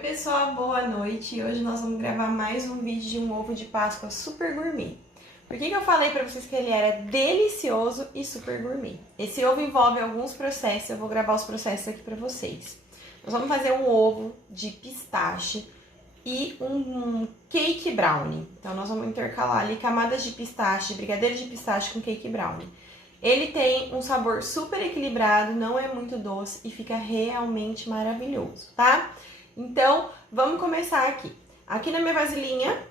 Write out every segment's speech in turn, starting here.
pessoal, boa noite. Hoje nós vamos gravar mais um vídeo de um ovo de Páscoa super gourmet. Por que eu falei pra vocês que ele era delicioso e super gourmet? Esse ovo envolve alguns processos, eu vou gravar os processos aqui pra vocês. Nós vamos fazer um ovo de pistache e um cake brownie. Então nós vamos intercalar ali camadas de pistache, brigadeiro de pistache com cake brownie. Ele tem um sabor super equilibrado, não é muito doce e fica realmente maravilhoso, tá? Então, vamos começar aqui. Aqui na minha vasilhinha,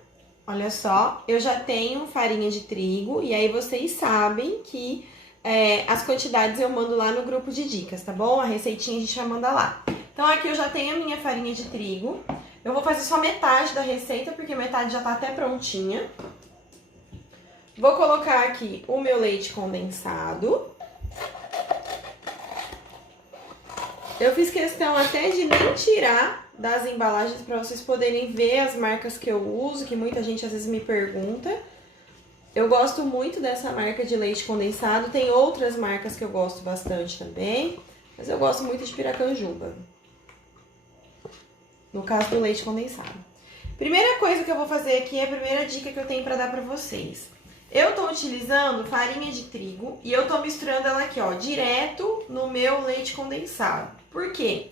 olha só, eu já tenho farinha de trigo e aí vocês sabem que as quantidades eu mando lá no grupo de dicas, tá bom? A receitinha a gente já manda lá. Então, aqui eu já tenho a minha farinha de trigo. Eu vou fazer só metade da receita, porque metade já tá até prontinha. Vou colocar aqui o meu leite condensado. Eu fiz questão até de nem tirar das embalagens para vocês poderem ver as marcas que eu uso, que muita gente às vezes me pergunta. Eu gosto muito dessa marca de leite condensado, tem outras marcas que eu gosto bastante também, mas eu gosto muito de Piracanjuba, no caso do leite condensado. Primeira coisa que eu vou fazer aqui é a primeira dica que eu tenho para dar para vocês. Eu tô utilizando farinha de trigo e eu tô misturando ela aqui, ó, direto no meu leite condensado. Por quê?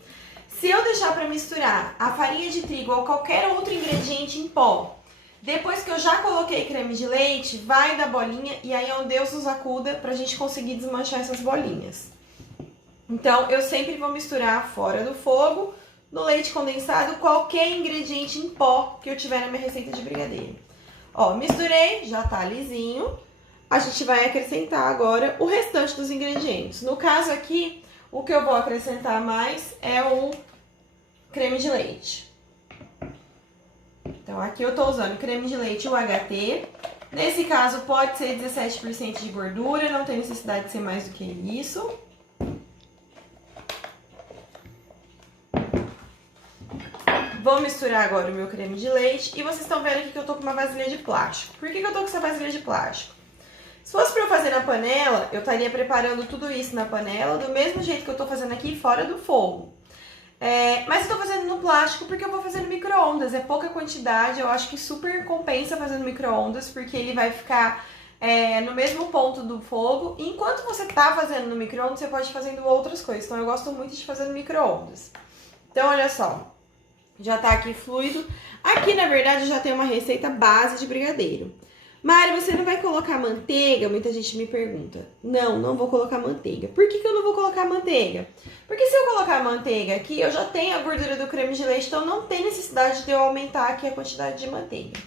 Se eu deixar para misturar a farinha de trigo ou qualquer outro ingrediente em pó, depois que eu já coloquei creme de leite, vai dar bolinha e aí é um Deus nos acuda pra gente conseguir desmanchar essas bolinhas. Então, eu sempre vou misturar fora do fogo, no leite condensado, qualquer ingrediente em pó que eu tiver na minha receita de brigadeiro. Ó, misturei, já tá lisinho. A gente vai acrescentar agora o restante dos ingredientes. No caso aqui, o que eu vou acrescentar mais é o creme de leite. Então, aqui eu tô usando creme de leite UHT. Nesse caso, pode ser 17% de gordura, não tem necessidade de ser mais do que isso. Vou misturar agora o meu creme de leite e vocês estão vendo aqui que eu tô com uma vasilha de plástico. Por que eu tô com essa vasilha de plástico? Se fosse pra eu fazer na panela, eu estaria preparando tudo isso na panela do mesmo jeito que eu tô fazendo aqui fora do fogo. Mas eu tô fazendo no plástico porque eu vou fazer no micro-ondas, é pouca quantidade, eu acho que super compensa fazer no micro-ondas porque ele vai ficar no mesmo ponto do fogo. E enquanto você tá fazendo no micro-ondas, você pode ir fazendo outras coisas, então eu gosto muito de fazer no micro-ondas. Então, olha só. Já tá aqui fluido. Aqui, na verdade, eu já tenho uma receita base de brigadeiro. Mari, você não vai colocar manteiga? Muita gente me pergunta. Não, não vou colocar manteiga. Por que eu não vou colocar manteiga? Porque se eu colocar manteiga aqui, eu já tenho a gordura do creme de leite, então não tem necessidade de eu aumentar aqui a quantidade de manteiga.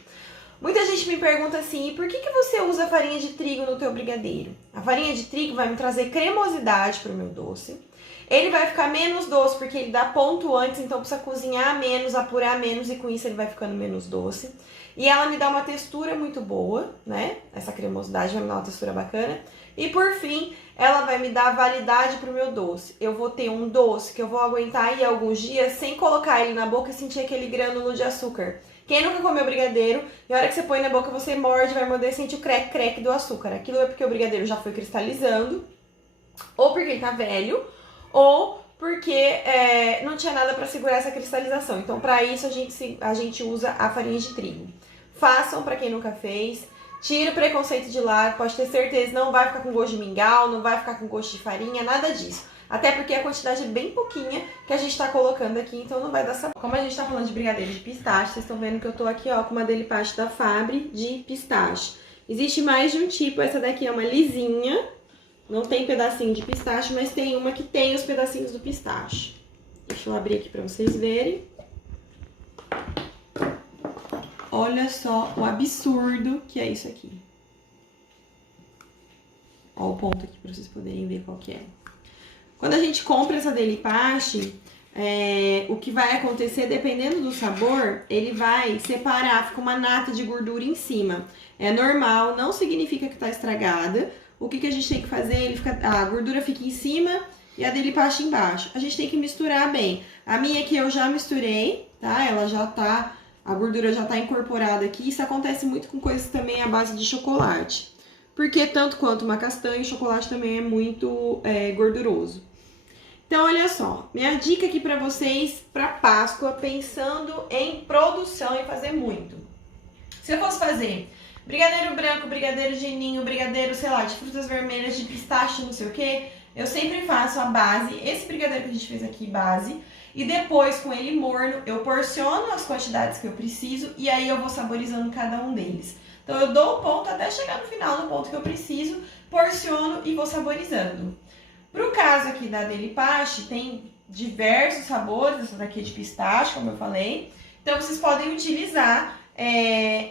Muita gente me pergunta assim, por que você usa farinha de trigo no teu brigadeiro? A farinha de trigo vai me trazer cremosidade pro meu doce. Ele vai ficar menos doce porque ele dá ponto antes, então precisa cozinhar menos, apurar menos e com isso ele vai ficando menos doce. E ela me dá uma textura muito boa, né? Essa cremosidade vai me dar uma textura bacana. E por fim, ela vai me dar validade pro meu doce. Eu vou ter um doce que eu vou aguentar aí alguns dias sem colocar ele na boca e sentir aquele grânulo de açúcar. Quem nunca comeu brigadeiro, e a hora que você põe na boca, você morde, vai morder e sente o crack do açúcar. Aquilo é porque o brigadeiro já foi cristalizando, ou porque ele tá velho, ou porque não tinha nada para segurar essa cristalização. Então, para isso, a gente usa a farinha de trigo. Façam para quem nunca fez. Tira o preconceito de lado, pode ter certeza, não vai ficar com gosto de mingau, não vai ficar com gosto de farinha, nada disso. Até porque a quantidade é bem pouquinha que a gente tá colocando aqui, então não vai dar sabor. Como a gente tá falando de brigadeiro de pistache, vocês estão vendo que eu tô aqui, ó, com uma Delipache da Fabre de pistache. Existe mais de um tipo, essa daqui é uma lisinha. Não tem pedacinho de pistache, mas tem uma que tem os pedacinhos do pistache. Deixa eu abrir aqui pra vocês verem. Olha só o absurdo que é isso aqui. Ó o ponto aqui pra vocês poderem ver qual que é. Quando a gente compra essa Delipache, o que vai acontecer, dependendo do sabor, ele vai separar, fica uma nata de gordura em cima. É normal, não significa que tá estragada. O que a gente tem que fazer? A gordura fica em cima e a Delipache embaixo. A gente tem que misturar bem. A minha aqui eu já misturei, tá? Ela já tá, a gordura já tá incorporada aqui. Isso acontece muito com coisas também à base de chocolate. Porque tanto quanto uma castanha, o chocolate também é muito gorduroso. Então, olha só, minha dica aqui pra vocês, pra Páscoa, pensando em produção e fazer muito. Se eu fosse fazer brigadeiro branco, brigadeiro de ninho, brigadeiro, sei lá, de frutas vermelhas, de pistache, não sei o que, eu sempre faço a base, esse brigadeiro que a gente fez aqui, base, e depois com ele morno, eu porciono as quantidades que eu preciso e aí eu vou saborizando cada um deles. Então eu dou o ponto até chegar no final, no ponto que eu preciso, porciono e vou saborizando. Pro caso aqui da Delipache, tem diversos sabores, essa daqui é de pistache, como eu falei. Então vocês podem utilizar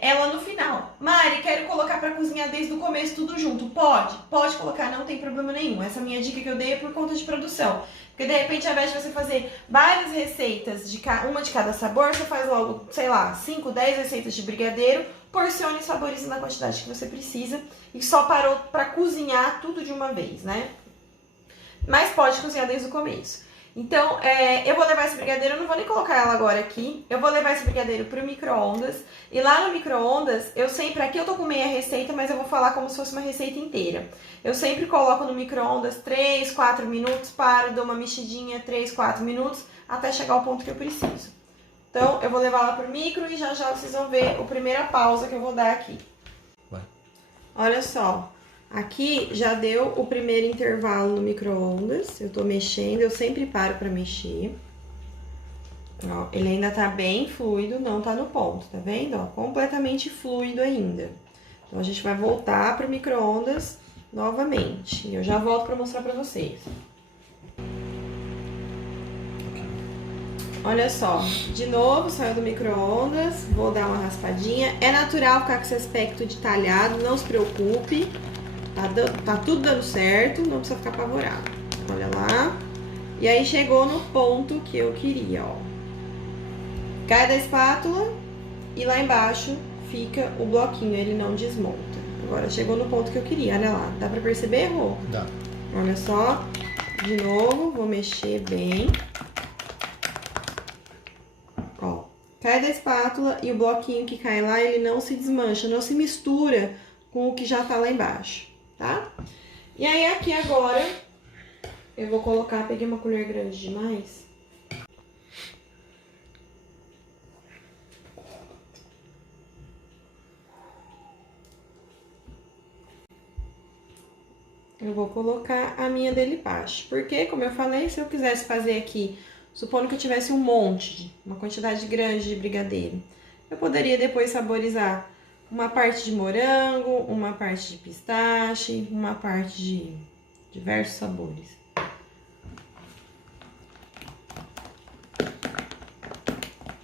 ela no final. Mari, quero colocar para cozinhar desde o começo tudo junto. Pode colocar, não tem problema nenhum. Essa minha dica que eu dei é por conta de produção. Porque de repente, ao invés de você fazer várias receitas, uma de cada sabor, você faz logo, sei lá, 5, 10 receitas de brigadeiro, porcione e saborize na quantidade que você precisa e só parou para cozinhar tudo de uma vez, né? Mas pode cozinhar desde o começo. Então, eu vou levar esse brigadeiro, eu não vou nem colocar ela agora aqui. Eu vou levar esse brigadeiro pro micro-ondas. E lá no micro-ondas, eu sempre... Aqui eu tô com meia receita, mas eu vou falar como se fosse uma receita inteira. Eu sempre coloco no micro-ondas 3, 4 minutos, paro, dou uma mexidinha, 3, 4 minutos, até chegar ao ponto que eu preciso. Então, eu vou levar lá pro micro e já já vocês vão ver a primeira pausa que eu vou dar aqui. Vai. Olha só. Aqui já deu o primeiro intervalo no micro-ondas, eu tô mexendo, eu sempre paro pra mexer. Ó, ele ainda tá bem fluido, não tá no ponto, tá vendo? Ó, completamente fluido ainda. Então a gente vai voltar pro micro-ondas novamente. E eu já volto pra mostrar pra vocês. Olha só, de novo saiu do micro-ondas, vou dar uma raspadinha. É natural ficar com esse aspecto de talhado, não se preocupe. Tá tudo dando certo, não precisa ficar apavorado. Olha lá. E aí chegou no ponto que eu queria, ó. Cai da espátula e lá embaixo fica o bloquinho, ele não desmonta. Agora chegou no ponto que eu queria, olha lá. Dá pra perceber, Rô? Dá. Olha só. De novo, vou mexer bem. Ó. Cai da espátula e o bloquinho que cai lá, ele não se desmancha, não se mistura com o que já tá lá embaixo. Tá? E aí aqui agora, eu vou colocar, peguei uma colher grande demais. Eu vou colocar a minha Delipache. Porque, como eu falei, se eu quisesse fazer aqui, supondo que eu tivesse um monte, uma quantidade grande de brigadeiro, eu poderia depois saborizar uma parte de morango, uma parte de pistache, uma parte de diversos sabores.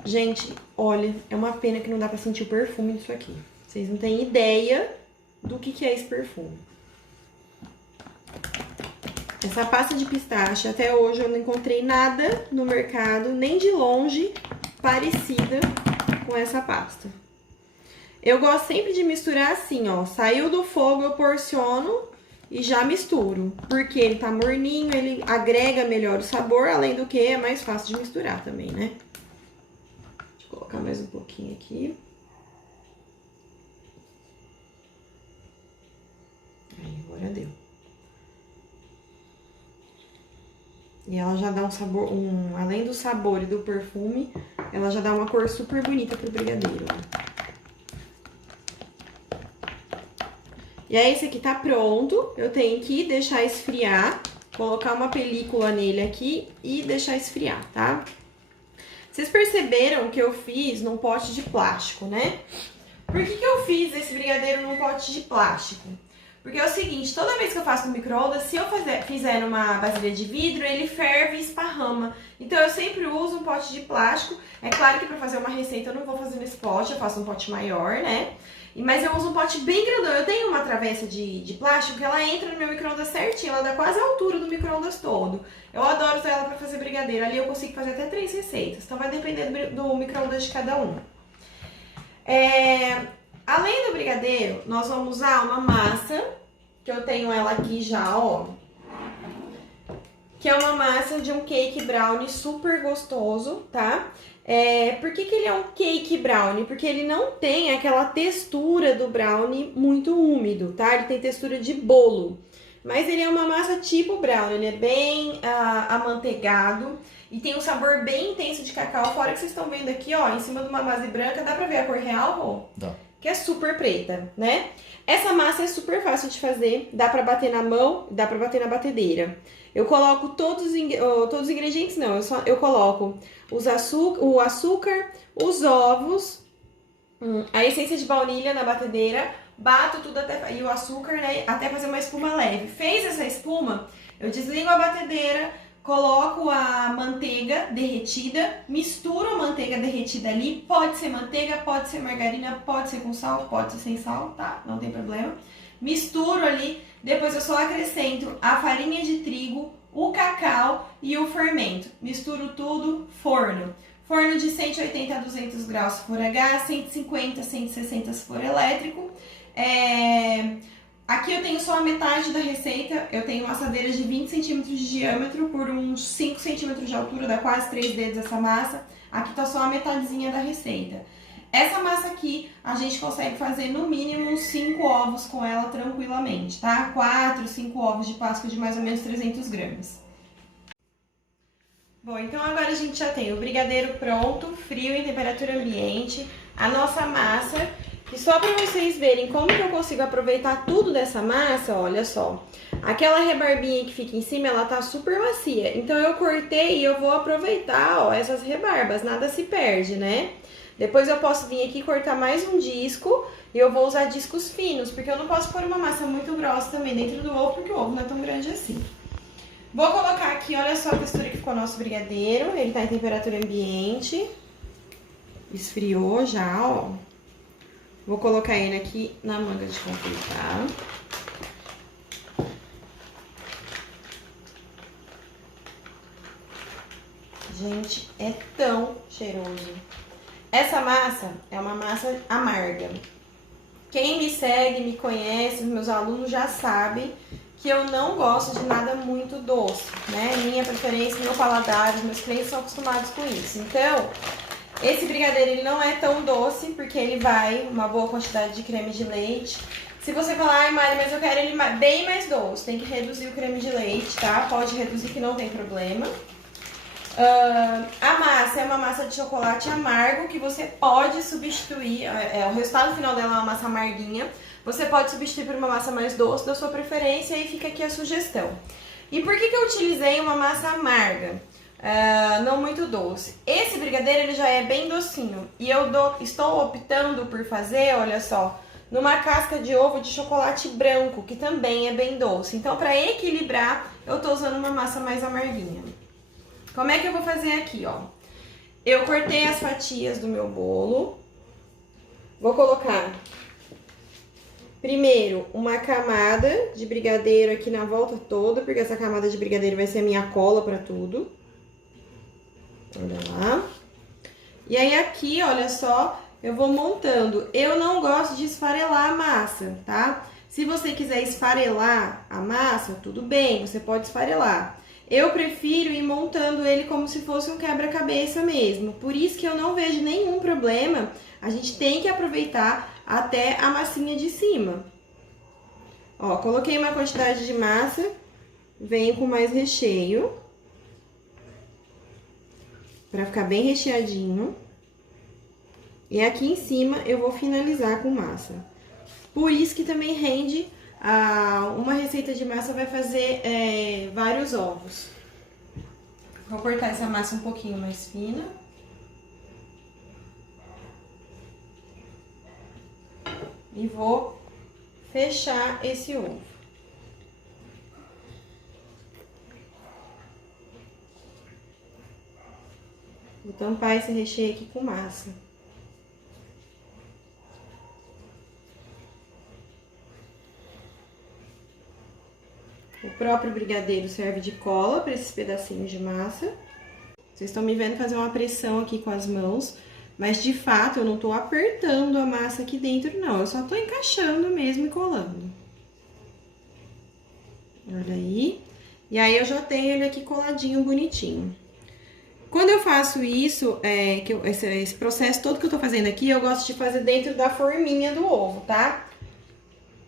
Gente, olha, é uma pena que não dá pra sentir o perfume disso aqui. Vocês não têm ideia do que é esse perfume. Essa pasta de pistache, até hoje eu não encontrei nada no mercado, nem de longe, parecida com essa pasta. Eu gosto sempre de misturar assim, ó. Saiu do fogo, eu porciono e já misturo. Porque ele tá morninho, ele agrega melhor o sabor, além do que é mais fácil de misturar também, né? Deixa eu colocar mais um pouquinho aqui. Aí, agora deu. E ela já dá um sabor, além do sabor e do perfume, ela já dá uma cor super bonita pro brigadeiro, ó. E aí, esse aqui tá pronto, eu tenho que deixar esfriar, colocar uma película nele aqui e deixar esfriar, tá? Vocês perceberam que eu fiz num pote de plástico, né? Por que eu fiz esse brigadeiro num pote de plástico? Porque é o seguinte, toda vez que eu faço no micro-ondas, se eu fizer numa vasilha de vidro, ele ferve e esparrama. Então eu sempre uso um pote de plástico. É claro que para fazer uma receita eu não vou fazer nesse pote, eu faço um pote maior, né? Mas eu uso um pote bem grandão. Eu tenho uma travessa de plástico que ela entra no meu micro-ondas certinho, ela dá quase a altura do micro-ondas todo. Eu adoro usar ela para fazer brigadeiro. Ali eu consigo fazer até 3 receitas, então vai depender do micro-ondas de cada um. Além do brigadeiro, nós vamos usar uma massa, que eu tenho ela aqui já, ó. Que é uma massa de um cake brownie super gostoso, tá? Por que ele é um cake brownie? Porque ele não tem aquela textura do brownie muito úmido, tá? Ele tem textura de bolo. mas ele é uma massa tipo brownie, ele é bem amanteigado e tem um sabor bem intenso de cacau, fora que vocês estão vendo aqui, ó, em cima de uma base branca, dá pra ver a cor real, Rô? Dá. Que é super preta, né? Essa massa é super fácil de fazer, dá pra bater na mão, dá pra bater na batedeira. Eu coloco todos os ingredientes, não, eu coloco o açúcar, os ovos, a essência de baunilha na batedeira, bato tudo e o açúcar, né, até fazer uma espuma leve. Fez essa espuma, eu desligo a batedeira, coloco a manteiga derretida, misturo a manteiga derretida ali, pode ser manteiga, pode ser margarina, pode ser com sal, pode ser sem sal, tá? Não tem problema. Misturo ali, depois eu só acrescento a farinha de trigo, o cacau e o fermento. Misturo tudo, forno. Forno de 180 a 200 graus se for a gás, 150 a 160 se for elétrico. Aqui eu tenho só a metade da receita, eu tenho uma assadeira de 20 centímetros de diâmetro por uns 5 centímetros de altura, dá quase 3 dedos essa massa. Aqui tá só a metadezinha da receita. Essa massa aqui, a gente consegue fazer no mínimo uns 5 ovos com ela tranquilamente, tá? 4, 5 ovos de Páscoa de mais ou menos 300 gramas. Bom, então agora a gente já tem o brigadeiro pronto, frio em temperatura ambiente, a nossa massa. E só para vocês verem como que eu consigo aproveitar tudo dessa massa, olha só. Aquela rebarbinha que fica em cima, ela tá super macia. Então eu cortei e eu vou aproveitar, ó, essas rebarbas, nada se perde, né? Depois eu posso vir aqui cortar mais um disco e eu vou usar discos finos, porque eu não posso pôr uma massa muito grossa também dentro do ovo, porque o ovo não é tão grande assim. Vou colocar aqui, olha só a textura que ficou o nosso brigadeiro, ele tá em temperatura ambiente. Esfriou já, ó. Vou colocar ele aqui na manga de confeitar. Gente, é tão cheiroso. Essa massa é uma massa amarga. Quem me segue, me conhece, os meus alunos já sabem que eu não gosto de nada muito doce, né? Minha preferência, meu paladar, os meus clientes são acostumados com isso. Então, esse brigadeiro ele não é tão doce, porque ele vai uma boa quantidade de creme de leite. Se você falar, ai Mari, mas eu quero ele bem mais doce, tem que reduzir o creme de leite, tá? Pode reduzir que não tem problema. A massa é uma massa de chocolate amargo que você pode substituir, o resultado final dela é uma massa amarguinha. Você pode substituir por uma massa mais doce da sua preferência e fica aqui a sugestão. E por que eu utilizei uma massa amarga? Não muito doce. Esse brigadeiro ele já é bem docinho e eu estou optando por fazer, olha só, numa casca de ovo de chocolate branco, que também é bem doce. Então, para equilibrar, eu tô usando uma massa mais amarguinha. Como é que eu vou fazer aqui, ó? Eu cortei as fatias do meu bolo. Vou colocar primeiro uma camada de brigadeiro aqui na volta toda, porque essa camada de brigadeiro vai ser a minha cola para tudo. Olha lá. E aí aqui, olha só, eu vou montando. Eu não gosto de esfarelar a massa, tá? Se você quiser esfarelar a massa, tudo bem, você pode esfarelar. Eu prefiro ir montando ele como se fosse um quebra-cabeça mesmo. Por isso que eu não vejo nenhum problema. A gente tem que aproveitar até a massinha de cima. Ó, coloquei uma quantidade de massa, venho com mais recheio. Pra ficar bem recheadinho. E aqui em cima eu vou finalizar com massa. Por isso que também rende, uma receita de massa vai fazer vários ovos. Vou cortar essa massa um pouquinho mais fina. E vou fechar esse ovo. Vou tampar esse recheio aqui com massa. O próprio brigadeiro serve de cola para esses pedacinhos de massa. Vocês estão me vendo fazer uma pressão aqui com as mãos, mas de fato eu não tô apertando a massa aqui dentro, não. Eu só tô encaixando mesmo e colando. Olha aí. E aí eu já tenho ele aqui coladinho, bonitinho. Quando eu faço isso, esse processo todo que eu tô fazendo aqui, eu gosto de fazer dentro da forminha do ovo, tá?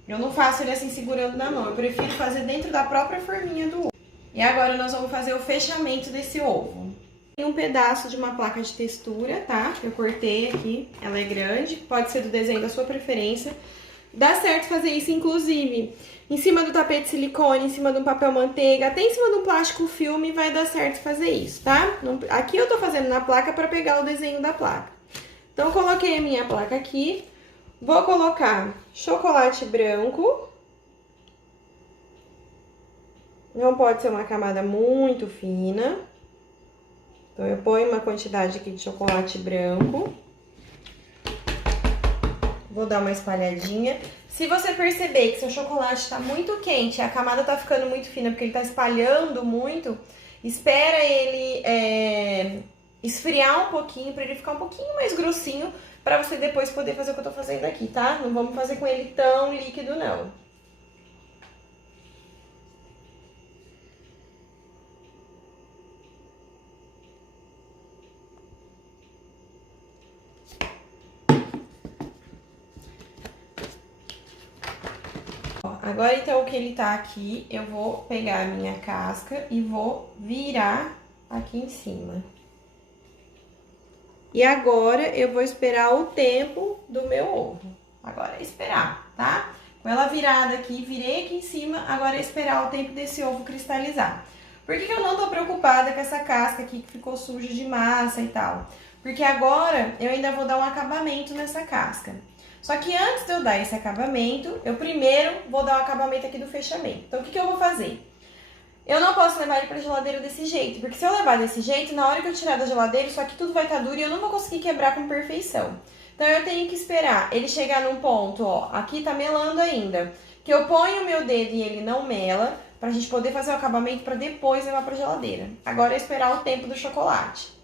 Eu não faço ele assim segurando na mão, eu prefiro fazer dentro da própria forminha do ovo. E agora nós vamos fazer o fechamento desse ovo. Tem um pedaço de uma placa de textura, tá? Eu cortei aqui, ela é grande, pode ser do desenho da sua preferência. Dá certo fazer isso, inclusive, em cima do tapete de silicone, em cima de um papel manteiga, até em cima de um plástico filme vai dar certo fazer isso, tá? Aqui eu tô fazendo na placa para pegar o desenho da placa. Então, coloquei a minha placa aqui, vou colocar chocolate branco. Não pode ser uma camada muito fina. Então, eu ponho uma quantidade aqui de chocolate branco. Vou dar uma espalhadinha. Se você perceber que seu chocolate tá muito quente e a camada tá ficando muito fina porque ele tá espalhando muito, espera ele esfriar um pouquinho pra ele ficar um pouquinho mais grossinho pra você depois poder fazer o que eu tô fazendo aqui, tá? Não vamos fazer com ele tão líquido, não. Agora, então, que ele tá aqui, eu vou pegar a minha casca e vou virar aqui em cima. E agora, eu vou esperar o tempo do meu ovo. Agora é esperar, tá? Com ela virada aqui, virei aqui em cima, agora é esperar o tempo desse ovo cristalizar. Por que eu não tô preocupada com essa casca aqui que ficou suja de massa e tal? Porque agora eu ainda vou dar um acabamento nessa casca. Só que antes de eu dar esse acabamento, eu primeiro vou dar o acabamento aqui do fechamento. Então, o que eu vou fazer? Eu não posso levar ele pra geladeira desse jeito, porque se eu levar desse jeito, na hora que eu tirar da geladeira, isso aqui tudo vai estar duro e eu não vou conseguir quebrar com perfeição. Então, eu tenho que esperar ele chegar num ponto, ó, aqui tá melando ainda, que eu ponho o meu dedo e ele não mela, pra gente poder fazer o acabamento pra depois levar pra geladeira. Agora é esperar o tempo do chocolate.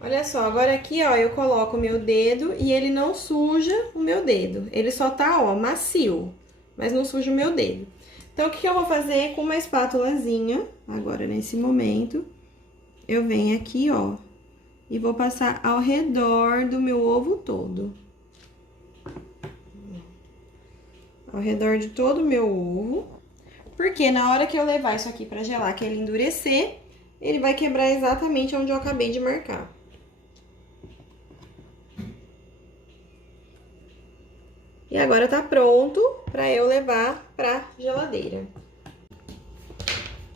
Olha só, agora aqui, ó, eu coloco o meu dedo e ele não suja o meu dedo. Ele só tá, ó, macio, mas não suja o meu dedo. Então, o que eu vou fazer com uma espátulazinha, agora nesse momento, eu venho aqui, ó, e vou passar ao redor do meu ovo todo. Ao redor de todo o meu ovo, porque na hora que eu levar isso aqui pra gelar, que ele endurecer, ele vai quebrar exatamente onde eu acabei de marcar. E agora tá pronto pra eu levar pra geladeira.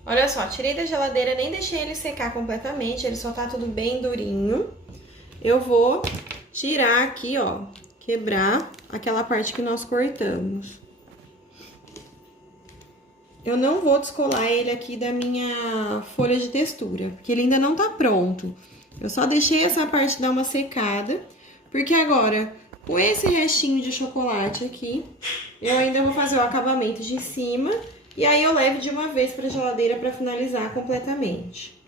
Olha só, tirei da geladeira, nem deixei ele secar completamente, ele só tá tudo bem durinho. Eu vou tirar aqui, ó, quebrar aquela parte que nós cortamos. Eu não vou descolar ele aqui da minha folha de textura, porque ele ainda não tá pronto. Eu só deixei essa parte dar uma secada, porque agora, com esse restinho de chocolate aqui, eu ainda vou fazer o acabamento de cima e aí eu levo de uma vez pra geladeira pra finalizar completamente.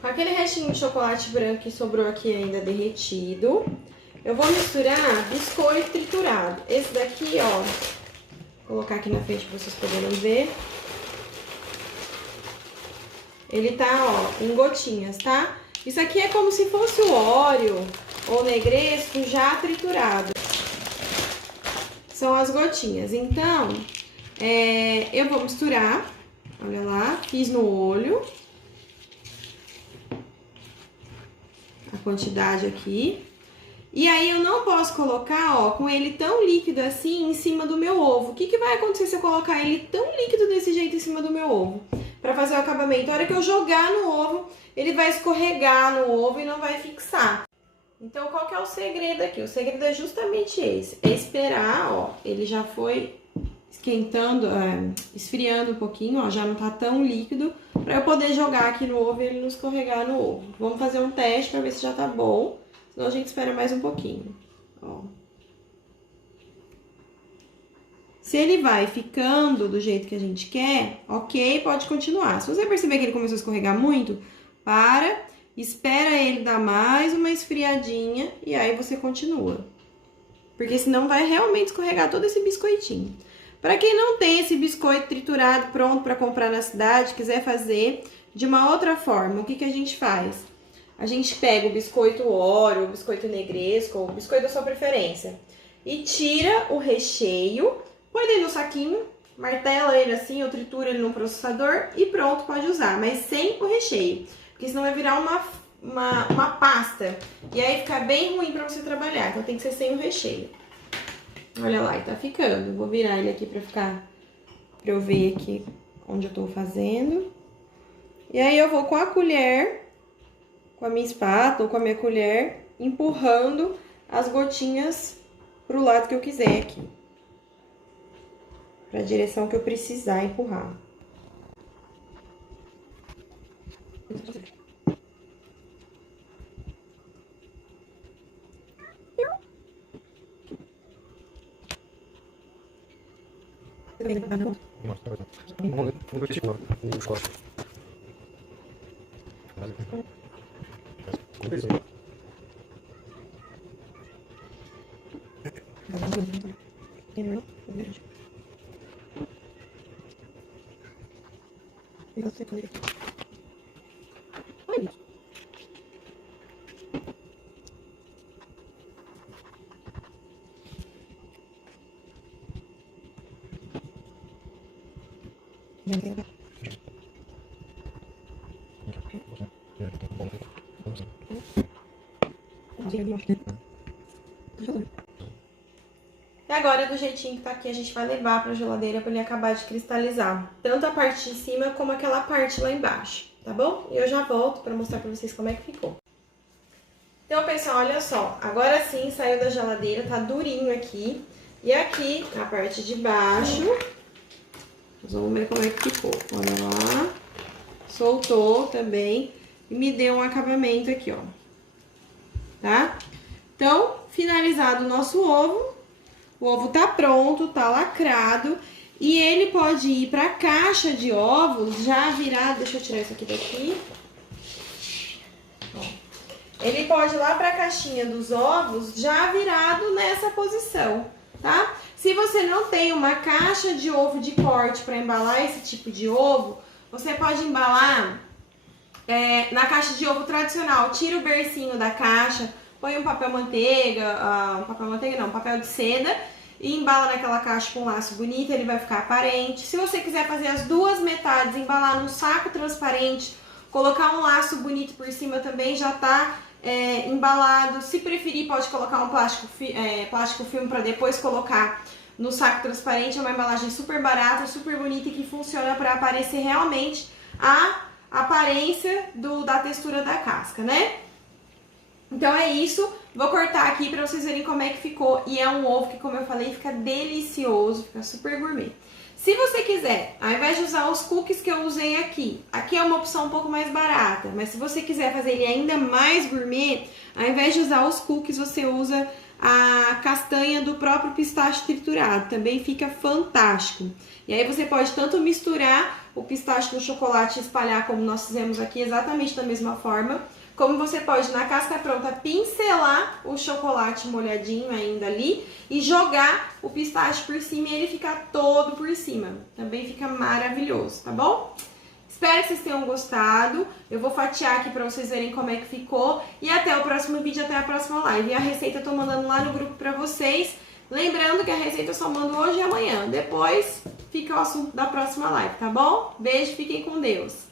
Com aquele restinho de chocolate branco que sobrou aqui ainda derretido, eu vou misturar biscoito triturado. Esse daqui, ó, vou colocar aqui na frente pra vocês poderem ver. Ele tá, ó, em gotinhas, tá? Isso aqui é como se fosse o Oreo ou Negresco já triturado. São as gotinhas. Então, eu vou misturar. Olha lá, fiz no olho. A quantidade aqui. E aí, eu não posso colocar, ó, com ele tão líquido assim em cima do meu ovo. O que que vai acontecer se eu colocar ele tão líquido desse jeito em cima do meu ovo? Pra fazer o acabamento. A hora que eu jogar no ovo, ele vai escorregar no ovo e não vai fixar. Então, qual que é o segredo aqui? O segredo é justamente esse. É esperar, ó, ele já foi esquentando, esfriando um pouquinho, ó, já não tá tão líquido, pra eu poder jogar aqui no ovo e ele não escorregar no ovo. Vamos fazer um teste pra ver se já tá bom, senão a gente espera mais um pouquinho, ó. Se ele vai ficando do jeito que a gente quer, ok, pode continuar. Se você perceber que ele começou a escorregar muito, para, espera ele dar mais uma esfriadinha e aí você continua. Porque senão vai realmente escorregar todo esse biscoitinho. Para quem não tem esse biscoito triturado pronto para comprar na cidade, quiser fazer de uma outra forma, o que que a gente faz? a gente pega o biscoito Oreo, o biscoito Negresco, ou o biscoito da sua preferência, e tira o recheio, põe dentro do saquinho, martela ele assim, ou tritura ele no processador e pronto, pode usar, mas sem o recheio, porque senão vai virar uma pasta, e aí fica bem ruim pra você trabalhar, então tem que ser sem o recheio. Olha lá, e tá ficando. Vou virar ele aqui pra eu ver aqui onde eu tô fazendo. E aí eu vou com a colher, com a minha espátula ou com a minha colher, empurrando as gotinhas pro lado que eu quiser aqui. Pra direção que eu precisar empurrar. E agora, do jeitinho que tá aqui, a gente vai levar pra geladeira pra ele acabar de cristalizar. Tanto a parte de cima como aquela parte lá embaixo, tá bom? E eu já volto pra mostrar pra vocês como é que ficou. Então, pessoal, olha só. Agora sim, saiu da geladeira, tá durinho aqui. E aqui, na parte de baixo, nós vamos ver como é que ficou. Olha lá. Soltou também. E me deu um acabamento aqui, ó. Tá? Então, finalizado o nosso ovo. O ovo tá pronto, tá lacrado. E ele pode ir pra caixa de ovos já virado. Deixa eu tirar isso aqui daqui. Ó. Ele pode ir lá pra caixinha dos ovos já virado nessa posição, tá? Se você não tem uma caixa de ovo de corte pra embalar esse tipo de ovo, você pode embalar na caixa de ovo tradicional. Tira o bercinho da caixa, põe um papel manteiga, papel de seda e embala naquela caixa com um laço bonito, ele vai ficar aparente. Se você quiser fazer as duas metades, embalar num saco transparente, colocar um laço bonito por cima também, já tá embalado. Se preferir, pode colocar um plástico filme para depois colocar no saco transparente. É uma embalagem super barata, super bonita e que funciona para aparecer realmente a aparência da textura da casca, né? Então é isso, vou cortar aqui pra vocês verem como é que ficou. E é um ovo que, como eu falei, fica delicioso, fica super gourmet. Se você quiser, ao invés de usar os cookies que eu usei aqui é uma opção um pouco mais barata, mas se você quiser fazer ele ainda mais gourmet, ao invés de usar os cookies, você usa a castanha do próprio pistache triturado, também fica fantástico. E aí você pode tanto misturar o pistache no chocolate e espalhar como nós fizemos aqui, exatamente da mesma forma, como você pode, na casca pronta, pincelar o chocolate molhadinho ainda ali e jogar o pistache por cima e ele ficar todo por cima. Também fica maravilhoso, tá bom? Espero que vocês tenham gostado. Eu vou fatiar aqui pra vocês verem como é que ficou. E até o próximo vídeo, até a próxima live. E a receita eu tô mandando lá no grupo pra vocês. Lembrando que a receita eu só mando hoje e amanhã. Depois fica o assunto da próxima live, tá bom? Beijo, fiquem com Deus.